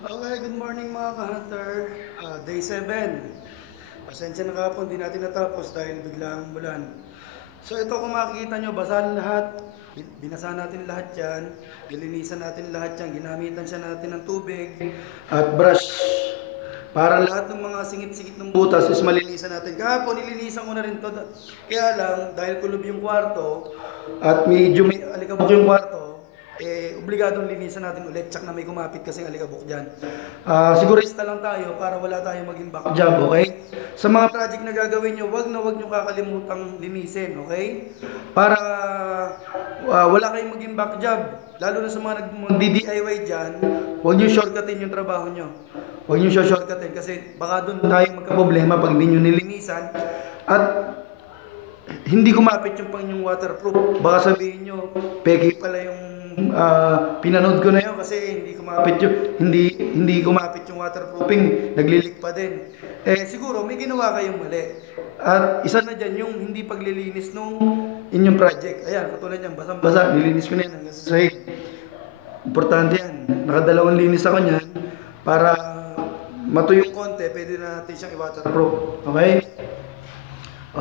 Okay, good morning mga ka-hunter. Day 7. Pasensya na kahapon, di natin natapos dahil biglang bulan. So ito kung makikita nyo, basahan lahat. Binasa natin lahat yan. Nilinisan natin lahat yan. Ginamitan siya natin ng tubig at brush. Para lahat ng mga singit-singit ng butas is malinisan natin. Kahapon, nilinisan ko na rin to. Kaya lang, dahil kulob yung kwarto at medyo may alikabok yung kwarto, obligadong linisan natin ulit. Tsak na may kumapit kasing alikabok dyan. Sigurista lang tayo para wala tayong maging back job, okay? Sa mga project na gagawin nyo, wag nyo kakalimutang linisin, okay? Para wala kayong maging back job. Lalo na sa mga nag-DIY dyan, wag nyo shortcutin yung trabaho nyo. Huwag nyo shortcutin kasi baka doon tayo magka-problema pag hindi nyo nilinisan at hindi kumapit yung pang inyong waterproof. Baka sabihin nyo, peki pala yung pinanood ko na yun kasi hindi kumapit yung waterproofing, naglilik pa din. Siguro may ginawa kayong mali. At isa na dyan yung hindi paglilinis nung inyong project. Ayan, katulad yan, basang-basa, nilinis ko na yan hanggang sa sahig. Importante yan. Nakadalawang linis ako niyan para matuyong konti, pwede na natin siyang i-waterproof. Okay?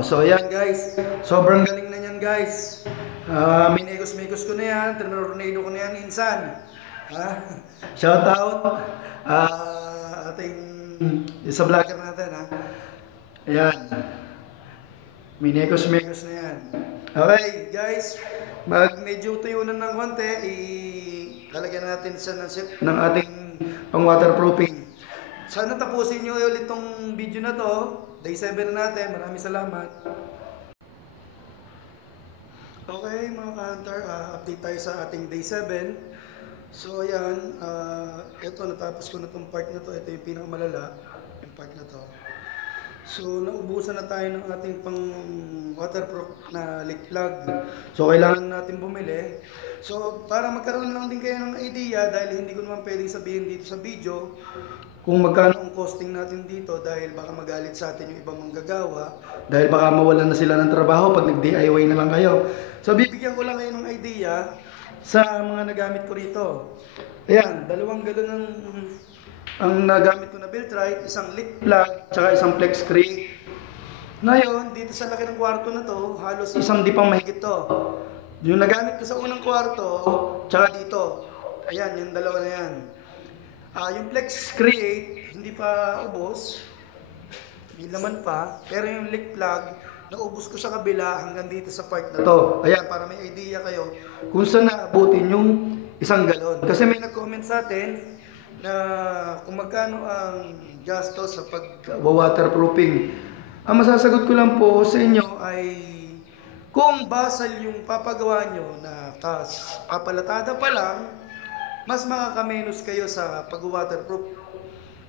So ayan guys, sobrang galing na yan guys. Minegos ko na yan, trinornado ko na yan insan. Shout out ating sa vlogger natin Ayan. Minegos na yan. Okay guys, medyo tuyunan ng konti, ilalagyan natin sa ng ating pang waterproofing. Sana tapusin nyo ulit itong video na to. Day 7 na natin. Maraming salamat. Okay mga ka-hunter, update tayo sa ating day 7. So ayan, ito natapos ko na itong part na to. Ito yung pinakamalala, yung part na to. So naubusan na tayo ng ating pang waterproof na leak plug. So kailangan natin bumili. So para magkaroon lang din kayo ng idea, dahil hindi ko naman pwedeng sabihin dito sa video kung magkano ang costing natin dito, dahil baka magalit sa atin yung ibang manggagawa, dahil baka mawalan na sila ng trabaho pag nag-DIY na lang kayo. So bibigyan ko lang kayo ng idea sa mga nagamit ko rito. Ayan, 2 galon ang nagamit ko na Beltrite, isang leak plug, tsaka isang flex screw. Ngayon, dito sa laki ng kwarto na to, halos isang dipang mahigit to. Yung nagamit ko sa unang kwarto, tsaka dito. Ayan, yung 2 na yan. Yung flex create, hindi pa ubos. May laman pa. Pero yung leak plug, naubos ko sa kabila hanggang dito sa part na to. Ayan, para may idea kayo kung saan naabutin yung 1 galon. Kasi may nag-comment sa atin na kung magkano ang gastos sa pag-waterproofing. Ang masasagot ko lang po sa inyo ay kung basal yung papagawa nyo na papalatada pa lang, mas makakamenos kayo sa pag-waterproof.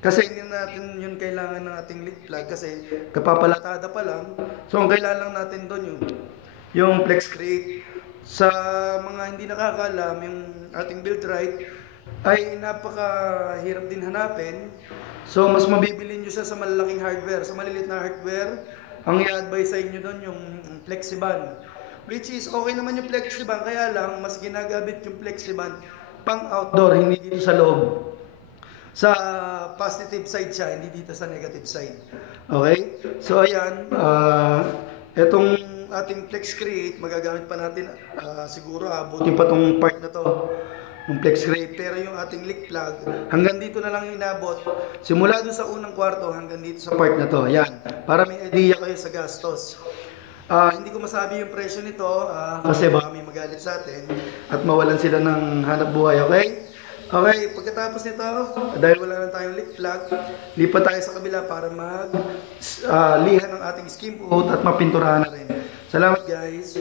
Kasi hindi natin yun kailangan ng ating leak plug kasi kapapalatada pa lang. So ang kailangan lang natin doon yung flex crate. Sa mga hindi nakakalam, yung ating Beltrite ay napakahirap din hanapin. So mas mabibili nyo siya sa malalaking hardware. Sa maliliit na hardware, ang i-advise sa inyo doon yung Flexiban. Which is okay naman yung Flexiban, kaya lang mas ginagamit yung Flexiban pang outdoor, hindi dito sa loob. Sa positive side siya, hindi dito sa negative side. Okay? So ayan, etong ating flex create, magagamit pa natin siguro abutin pa tong part na to ng flex create. Pero yung ating leak plug, hanggang dito na lang inabot. Simula doon sa unang kwarto hanggang dito sa part na to. Ayan, para may idea kayo sa gastos. Hindi ko masabi yung presyo nito kasi baka may magalit sa atin at mawalan sila ng hanap buhay, okay? Okay, pagkatapos nito, dahil wala na tayong leak plug, lipat tayo sa kabila para lihan ng ating skim coat at mapinturahan na rin. Salamat guys!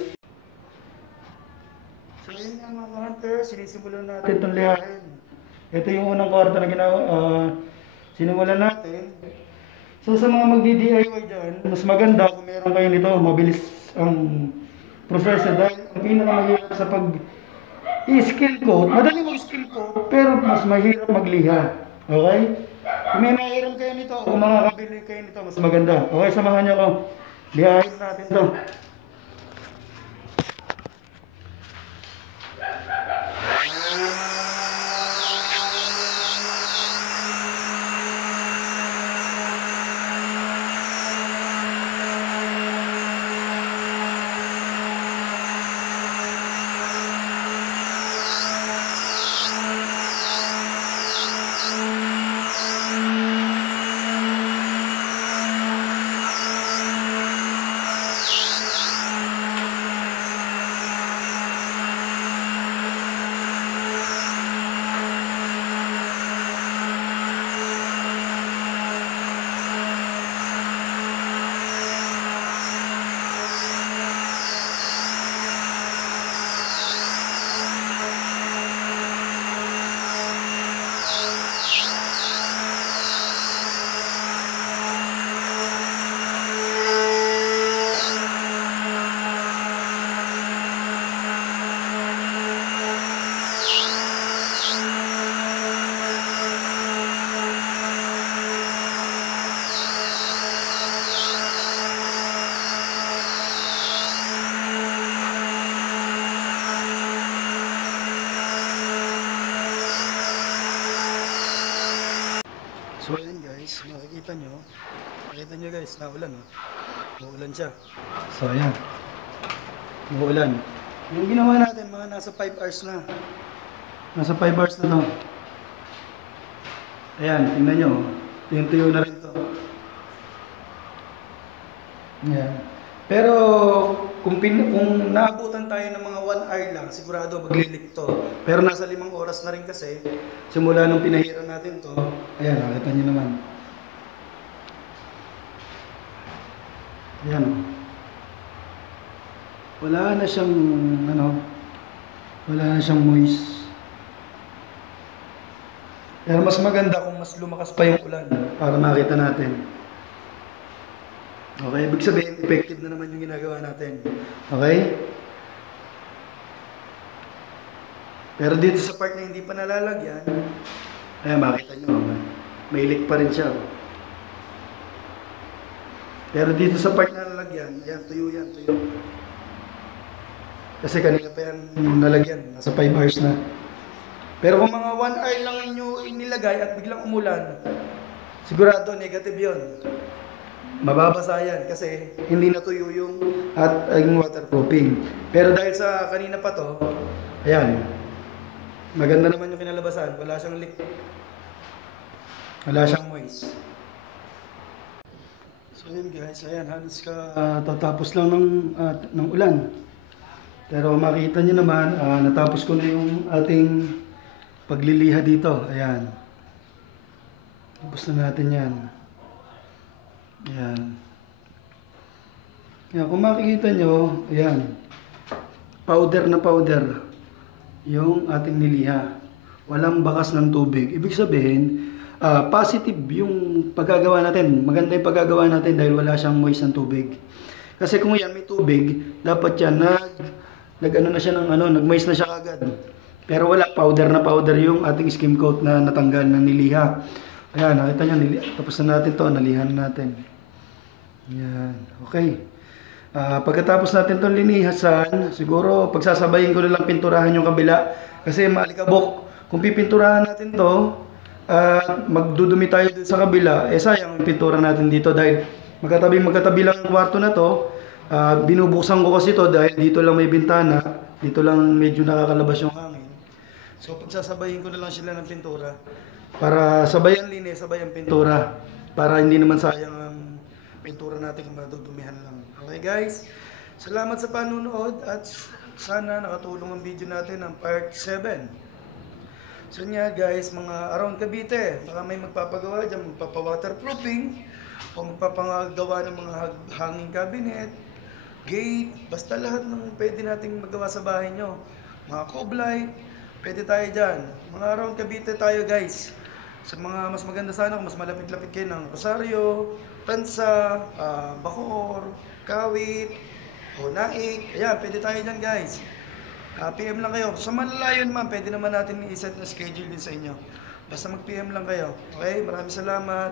So yun nga mga hunter, sinisimulan natin itong lihain. Ito yung unang kwarto na sinimulan natin. So sa mga magdi-DIY dyan, mas maganda kung meron kayo nito, mabilis ang proseso dahil ang pinakamahirap sa pag-skill coat, madali mag-skill coat, pero mas mahirap magliha. Okay? Kung may mahiram kayo nito, kung makakabili kayo nito, mas maganda. Okay, samahan nyo ako. Lihain natin ito. So ayan guys, makikita nyo guys, naulan oh. Maulan siya. So ayan, maulan. Yung ginawa natin, mga nasa 5 hours na. Nasa 5 hours na to. Ayan, tingnan nyo. Tuyo na rin to. Ayan. Pero kung naabutan tayo ng mga 1 hour lang, sigurado maglilik to. Pero nasa 5 oras na rin kasi, simula nung pinahiran natin to. Ayan, nakita nyo naman. Ayan o. Wala na siyang, wala na siyang moist. Pero mas maganda kung mas lumakas pa yung ulan para makita natin. Okay, ibig sabihin, effective na naman yung ginagawa natin. Okay? Pero dito sa part na hindi pa nalalagyan, ayan, makita nyo, may leak pa rin siya. Pero dito sa part na nalalagyan, ayan, tuyo yan, tuyo. Kasi kanina pa yan nalagyan, nasa 5 hours na. Pero kung mga 1 hour lang inyo inilagay at biglang umulan, sigurado negative yon. Mababasa yan kasi hindi natuyo yung waterproofing. Pero dahil sa kanina pa to, ayan, maganda naman yung kinalabasan, wala siyang leak. Wala siyang moist. So yun guys, ayan, halos tatapos lang ng ulan. Pero makita nyo naman, natapos ko na yung ating pagliliha dito. Ayan. Tapos na natin yan. Ayan. Ayan, kung makikita nyo, ayan. Powder na powder yung ating niliha. Walang bakas ng tubig. Ibig sabihin, positive yung paggagawa natin. Maganda yung paggagawa natin dahil wala siyang moist ng tubig. Kasi kung yan may tubig, dapat yan nag-moist na siya agad. Pero wala, powder na powder yung ating skim coat na natanggal ng niliha. Ayan, nakita nyo, tapos na natin to, nalihan natin. Ayan, okay. Pagkatapos natin itong linihasan, siguro pagsasabayin ko na lang pinturahan yung kabila. Kasi maalikabok, kung pipinturahan natin to, magdudumi tayo dun sa kabila, sayang yung pintura natin dito dahil magkatabi lang yung kwarto na to. Binubuksan ko kasi to dahil dito lang may bintana, dito lang medyo nakakalabas yung hangin. So pagsasabayin ko na lang sila ng pintura para sabayan linis, sabayan pintura para hindi naman sayang ang pintura natin kung madudumihan lang. Okay guys, salamat sa panunood at sana nakatulong ang video natin ng part 7. So nga guys, mga around Cavite, baka may magpapagawa dyan, magpapa-waterproofing o magpapagawa ng mga hanging cabinet, gate, basta lahat ng pwede nating magawa sa bahay nyo. Mga coblight, pwede tayo dyan. Mga around Cavite tayo guys. Sa mga mas maganda sana kung mas malapit-lapit kayo ng Rosario, Tansa, Bacoor, Kawit, o Naik. Ayan, pwede tayo dyan guys. PM lang kayo. Sa malalayo naman, pwede naman natin i-set na schedule din sa inyo. Basta mag-PM lang kayo. Okay, maraming salamat.